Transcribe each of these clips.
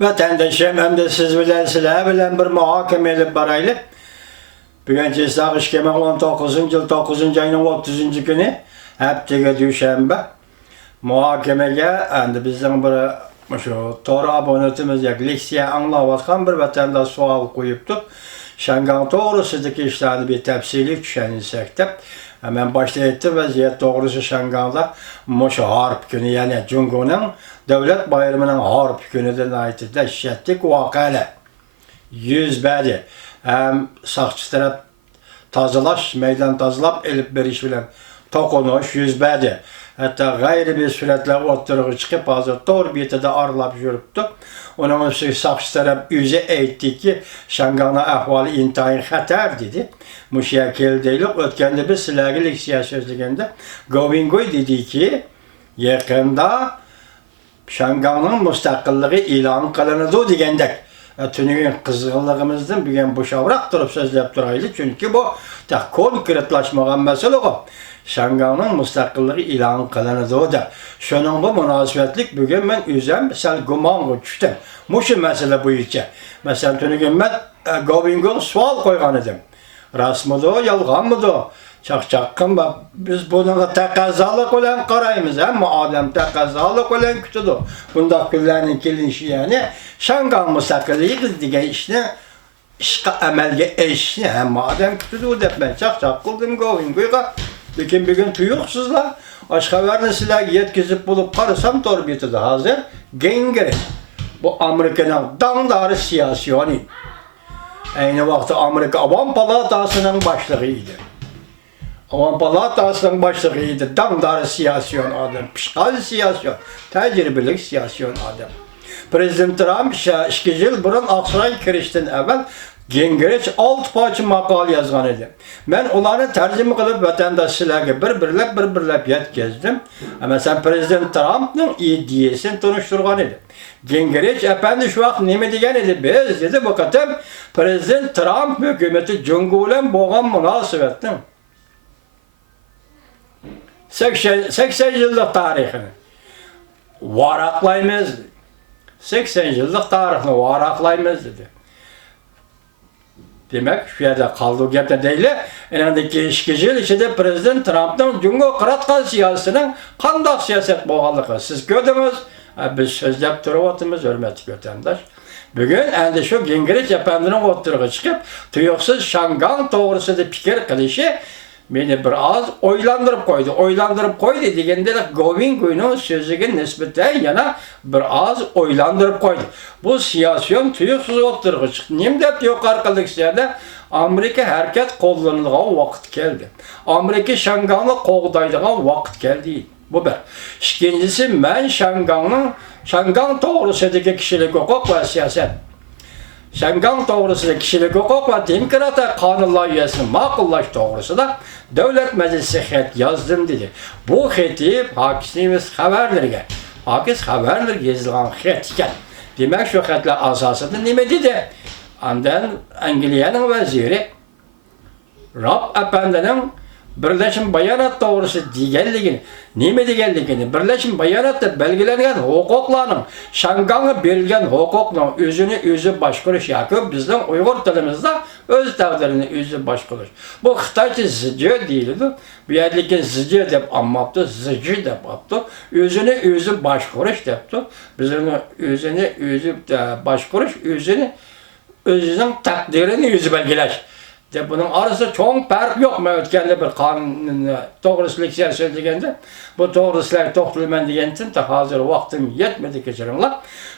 Vatandaşım hem de siz bilen bir muhakeme edip baraylı. Bugün Cezak İşkeme 19. yıl 9. ayının 30. günü heptege düşenbe muhakemeye endi bizden bir şu Tora abonetimiz yak leksiya anlavatkan bir vatanda sual koyuptu. Şangan doğrusuzdaki işlerini bir tepsilik düşenirsek hemen başta etti vaziyet doğrusu Şangan'da Moşu Harp günü yani Cungo'nun devlet bayramının Harp günüden ait dehşetlik vakayla yüz bedi. Hem sakçı taraf tazılaş, meydan tazılap elip beriş bilen tokunuş yüz bedi. Hatta gayri bir süretle oturuğu çıkıp hazır torbiyete de arılap yürüptü. Onun için sakçı taraf yüze eğitti ki Şangan'a ahvali intihar xatar dedi. Müşekil deylik ötkende bir silahlı siyasözlüğünde Govingoy dedi ki yakında Şangan'ın müstakilliği ilan kılınıdı degendek. Tünüğün kızgınlığımızdan bir gün bu şavrak durup sözlep duraydı. Çünkü bu da konkretlaşmayan mesele o. Şangan'ın müstakilliği ilan kılınıdı da. Şunun bu münasebetlik bugün ben üzem mesela guman düştüm. Muşu mesele bu içe. Mesela tünüğün ben Govingo'nun sual koygan edim. Rast mıdır, yalgan mıdır? Çak bak biz buna takazalık olan karayımız ama adam takazalık olan kütüdür. Bunda küllerin kilinişi yani Şangan müstakilliği kızdığı işine işka emelge eşine hem adam kütüdür de ben çak kıldım Govingo'ya. Lakin bir gün tuyuksuzla aşka vernesiyle yetkizip bulup karısam torbiyeti de hazır gengire. Bu Amerika'nın dandarı siyasyonu. Aynı vakti Amerika Avam Palatası'nın başlığıydı. Avam Palatası'nın başlığıydı. Dandarı siyasyon adam. Pişkal siyasyon. Tecrübelik siyasyon adam. Prezident Trump 2 yıl burun Aksaray kirişten evvel Gengereç 6 parça makal yazgan idi. Ben onları tercüme kılıp vatandaşlarga bir yetkizdim. Ama sen Prezident Trump'ın ideyasını tanıştırgan idi. Gengereç efendi şu vakt neme degen idi? Biz dedi bu kadar Prezident Trump hükümeti Cungo bilen boğan münasebettin 80 yıllık tarihini varaklayımız 80 yıllık tarihini varaklayımız dedi. Demek şu yerde kaldığı gepte değil. Enandaki 2 yıl içinde Prezident Trump'ın Cungo kıratkan siyasetinin kandak siyaset boğalığı. Siz gördünüz, biz sözlep duruvatımız hürmetli vatandaş. Bugün endi şu Gingrich efendinin oturuğa çıkıp tuyuksuz Şangan doğrusu da fikir kılışı beni biraz oylandırıp koydu degende Govingo'nun sözüge nispeten yana biraz oylandırıp koydu. Bu siyasyon tuyuksuz oturuğa çıktı. Neyim de yok arkalık yerde Amerika hareket kullanılgan vakit geldi. Amerika Şangan'ı qoğdaydıgan vakit geldi. Bu bir. İkincisi ben Şangan doğrusudaki kişilik hukuk ve siyaset. Şangan doğrusudaki kişilik hukuk ve demokrata kanunlar üyesini makullaş doğrusu da Devlet Meclisi xet yazdım dedi. Bu xeti Pakistimiz haberlerge. Pakist haberler yazılan xet iken. Demek şu xetler asasında nime dedi? Ondan Angliyanın veziri Rab Efendi'nin Birleşim Bayanat doğrusu degenligini, nime degenligini, Birleşim Bayanat'ta belgelengen hukuklarının, Şangan'a verilgen hukukla özü başkuruş yakı bizden Uygur dilimizde öz devlerini özü başkuruş. Bu Xitaycı zıcı değildi. Bir yerlikin zıcı dep anmaptı, zıcı dep yaptı. Özü başkuruş depti. Bizim özü başkuruş, özünün takdirini özü belgeleş. De bunun arasında çok fark yok mu ötkende bir kanun doğrusuluk siyaset degende. Bu doğrusuluk toxtulman degentin de hazır vaktim yetmedi keçirinler.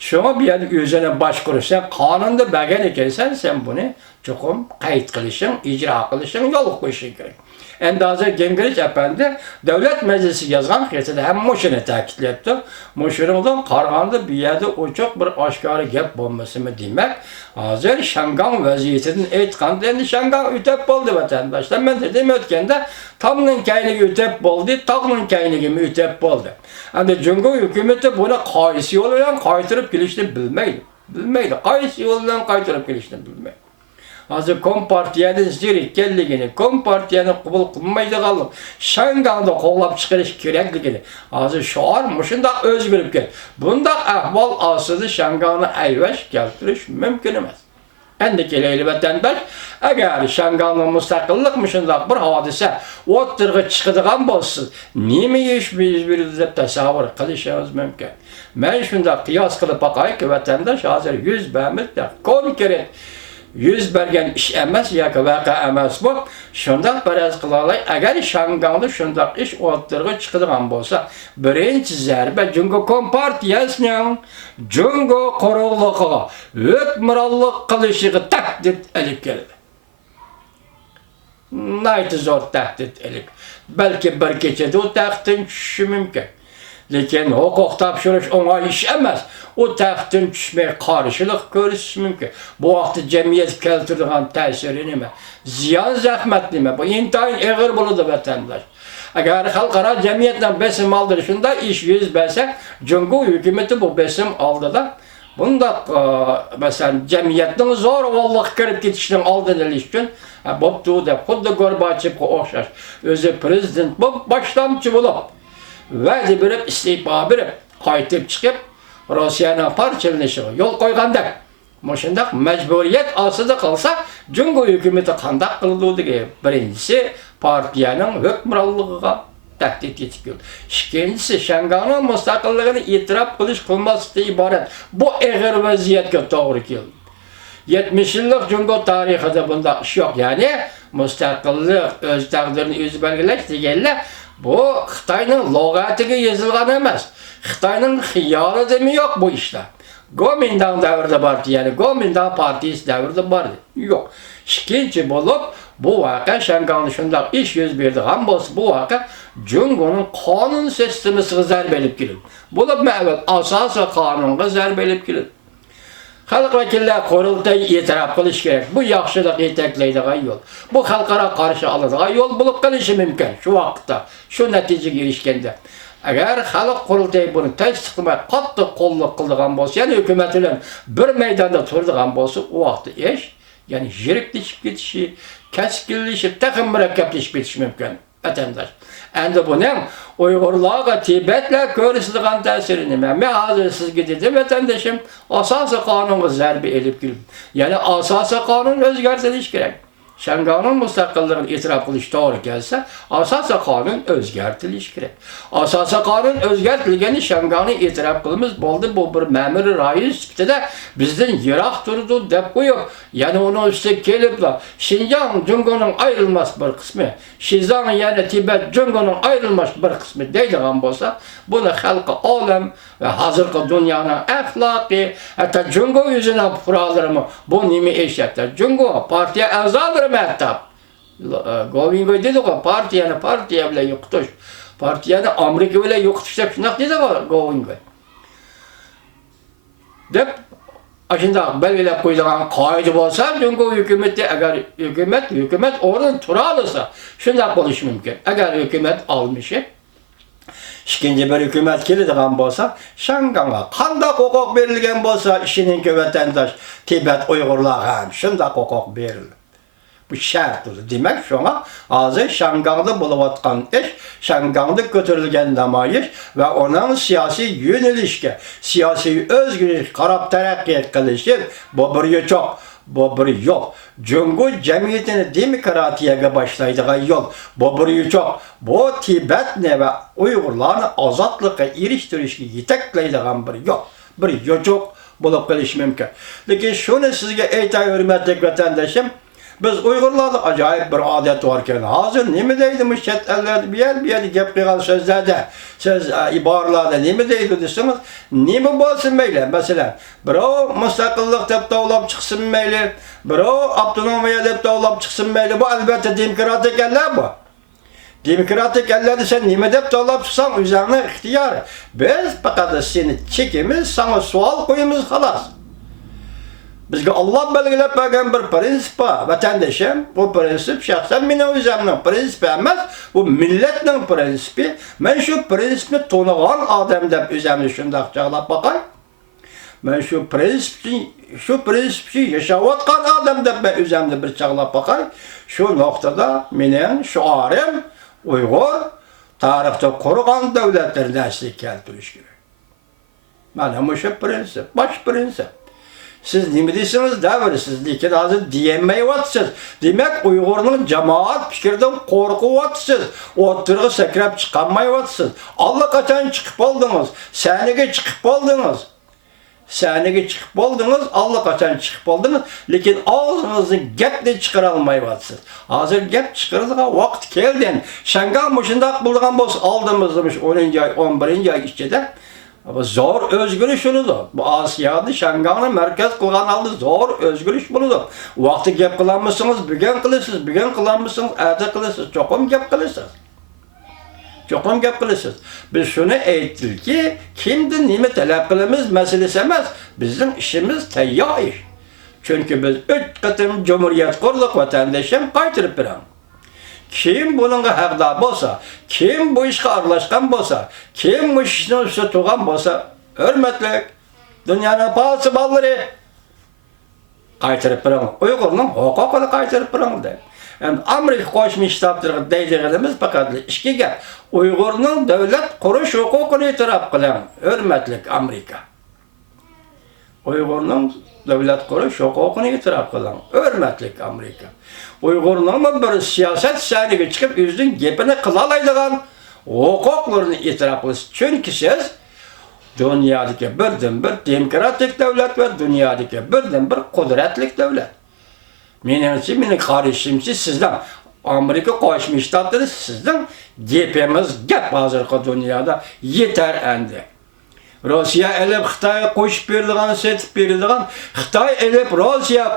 Şuna bir yer özüne başkuruş. Sen kanunda belgen ekensen sen bunu çokum kayıt kılışın, icra kılışın, yol koyuşun gerek. Endazı Gengereç Efendi Devlet Meclisi yazgan xetide hem Moşu'nu takitlepti. Moşu'nun Kargan'da bir yerde o çok bir aşkarı gep olması mı demek. Hazır Şangan vaziyetinin etkanda endi Şangan ütep oldu vatandaşlar. Ben dedim ötkende tamının kaynığı ütep oldu, takının kaynığı mı ütep oldu. Yani Cungo hükümeti buna kayısı yoluyla kaytırıp gelişini bilmeydi. Kayısı yoluyla kaytırıp gelişini bilmeydi. Hazır Kompartiyanın zirikkelligini, Kompartiyanın kubul kılmaydıqallık, Şanganda qoğlap çıkarış kerekligini, hazır şoar şunda özgürüp gel. Bunda ahval asıdı Şanganda ayvaş keltiriş mümkün emas. Endi keleyli vatandaş, agar Şanganda mustaqillik bir hadise o'ttirg'i chiqadigan bo'lsa, nima ish yuz berdi deb tasavvur qilishingiz mumkin. Men shunda qiyos qilib boqayki, vatandash hozir yuz bermoqda. Konkret yuz bergan ish emas yoki voqea emas bu. Shunda faraz qilaylik, agar Şanganda shundaq ish o'ttirg'i chiqadigan bo'lsa, birinchi zarba Jungo Kompartiyasining Jungo quruqligiga hukmronlik qilishiga tahdid ilib keldi. Naytı zor tahdid ilib. Belki bir kechada o tahdiddan tushishi mumkin. Lekin huquq topshirish o'ng'ay ish emas. O tahdiddan tushmay qarshilik ko'rishi mumkin. Bu vaqtda jamiyat keltiradigan ta'siri nima? Ziyon zahmat nima? Bu intayin og'ir bo'ladi vatandash. Agar xalqaro jamiyatdan besim oldirishunda ish yuz bersa, Jungo hukumati bu besim oldida bunda mesela cemiyetinin zor vallahi kirip gitişinin aldığını olish uchun bo'pti deb xuddi Gorbachevga o'xshash o'zi prezident bo'lib boshlamchi bo'lib va'da berib iste'fo berib qaytib chiqib Rossiyaning parchalanishiga yo'l qo'yganda shundaq majburiyat ostida qolsa Jungo hukumati qanday qildi? Birinchisi partiyaning hukmronligiga tahdid yetib keldi. İkincisi Şanganda mustaqilligini e'tirof qilish qilmaslikdan iborat. Bu og'ir vaziyatga to'g'ri keldi. 70 yillik Jungo tarixida bunday ish yo'q. Ya'ni mustaqillik o'z taqdirini o'zi belgilash deganlar bu Xitoyning lug'atiga yozilgan emas. Xitoyning xiyolida yo'q bu ishlar. Kuomintang davrida bor, ya'ni Kuomintang partiyasi davrida bor. Yo'q. Ikkinchi bo'lib bu voqea Şanganda shunday ish yuz berdigan bo'lsa, bu voqea Jungoning qonun sistemasiga zarba berib keldi. Bo'libmi avval asosiy qonunga zarba berib keldi. Xalq vakillar qurultay e'tirof qilish kerak. Bu yaxshilik yetaklaydigan yo'l. Bu xalqaro qarshi oladigan yo'l bo'lib qolishi mumkin shu vaqtda, shu natijaga erishganda. Agar xalq qurultay buni tasdiqlamay qattiq qo'llik qiladigan bo'lsa, ya'ni hukumat bilan bir maydonda turadigan bo'lsa, u vaqtda ish, ya'ni yiriklashib ketishi, kaskinlashib, taqim murakkablashib ketishi mumkin. Vatandaş. Endi buning Uyg'urlarga Tibetlar ko'rsatgan ta'siri nima? Men hozir sizga dedim vatandoshim, asosiy qonunga zarba elib keldim. Ya'ni asosiy qonun o'zgartirish kerak. Şanganda mustaqilligini e'tirof qilish to'g'ri kelsa, asosiy qonun o'zgartirish kerak. Asosiy qonun o'zgartirilgani Şanganda e'tirof qilamiz bo'ldi, bu bir ma'muriy rais sifatida bizdan yiroq turdi deb qo'yib, yana uni ustiga keliblar. Xinjiang Jungoning ayrilmas bir qismi, Xizang yana Tibet Jungoning ayrilmas bir qismi deydigan bo'lsa, buni xalqi olam va hozirgi dunyoning axloqiy, hatto Jungo o'zining fuqarolari bu nima eshitdi? Jungo partiya a'zolari Mehtap. Govingo dedi ki partiya bilan yo'qotish. Partiyani Amerika bilan yo'qotish deb shunaq dedi Govingo. Deb ashunda belgilab qo'yilgan qoida bo'lsa, Jungo hukumati agar hukumat o'rin tura olsa, shunday bo'lishi mumkin. Agar hukumat olmishi ikkinchi bir hukumat keladigan bo'lsa, Şanganda qanday huquq berilgan bo'lsa, ishining vatandosh Tibet Uyg'urlarga ham shunday huquq berildi. Bu şarttır. Demek şuna hozir Şanganda bo'layotgan ish, Şanganda ko'tarilgan namoyish va onun siyosiy yo'nalishga, siyosiy o'zgarish qarab taraqqiyot qilishi bu bir yo'q, bu bir yo'q. Jungo jamiyatini demokratiyaga boshlaydigan yo'l. Bu bir yo'q. Bu Tibetni va Uyg'urlarni ozodlikka erishtirishga yetaklaydigan bir yo'l. Bir yo'q bo'lib qolishi mumkin. Lekin shuni sizga aytay, hurmatli vatandoshim, biz Uyg'urlarda acayip bir odat varken hazır nima deydi bu chet ellarda bir yer gap qilgan so'zlarda, siz iboralarda nima deydi desiniz, nima bo'lsin mayli. Masalan, birov mustaqillik deb tavlab chiqsin mayli, birov avtonomiya deb tavlab chiqsin mayli. Bu albatta demokratik ellar bu. Demokratik ellarda sen nima deb tavlab chiqsan, o'zingning ixtiyori. Biz faqat seni chekimiz, sana savol qo'yamiz xolos. Bizga Allah belgilab bergan bir prinsip bor. Vatandoshim, bu prinsip shaxsan mening o'zimning prinsipi emas, bu millatning prinsipi. Men shu prinsipni to'nigan odam deb o'zimni shunday chaqlab boqay. Ben şu prensipçi yaşavatkan adamda ben üzerinde bir çağlap bakar. Şu noktada menen şu arem Uygur tarihte kurulan devletler nesli keltiriş gibi. Bana şu prensip, baş prensip. Siz ne deysiniz devir, siz lekin hazır diyemeyi vatsız. Demek Uygur'un cemaat fikirden korku vatsız. Ottırğı sekrep çıkanmayı vatsız. Allah kaçan çıkıp oldunuz. Senege çıkıp oldunuz. Senege çıkıp oldunuz, Allah kaçan çıkıp oldunuz. Lekin ağzınızı geple çıkaralmayı vatsız. Hazır gep çıkarıldığa vakt geldin. Şengan muşundak bulduğun boz aldığımızmış 10. ay, 11. ay işçide. Ama zor özgürlüş oludu. Bu Asya'da Şengan'ı merkez kılgan aldı. Zor özgürlüş buludu. Vakti gep kılanmışsınız, bugün kılırsınız. Bugün kılanmışsınız, ertesi kılırsınız. Çokum gep kılırsınız. Çokum gep kılırsınız. Biz şunu eğittik ki, kimdi nime talep kılımız meselesi emez. Bizim işimiz teyyar iş. Çünkü biz 3 kıtım cumhuriyet kurduk vatandaşım kaytırıp bilen. Kim bununla haqdar bolsa, kim bu işe aralashgan bolsa, kim bu ishni ustida turgan bolsa, hurmatli dunyoning pasi ballari qaytarib biring. Uyg'urning huquqini qaytarib biring de. Endi Amerika Qo'shma Shtatlari deydiganimiz faqat ikki gap. Uyg'urning davlat qurish huquqini e'tirof qiling, hurmatli Amerika. Uyg'urning davlat qurish huquqini e'tirof qiling, hurmatli Amerika. Uyg'urning bir siyoset sahniga chiqib o'zining gapini qila oladigan huquqlarini e'tirof qilish. Chunki siz dunyodagi birdan-bir demokratik davlat va dunyodagi birdan-bir qudratli davlat. Menimcha, mening qarashimcha sizdan Amerika Qo'shma Shtatlari sizdan gapimiz gap hozirgi dunyoda yetar endi. Rossiya elib Xitoyga qo'shib berilgan, setib berilgan, Xitoy elib Rossiya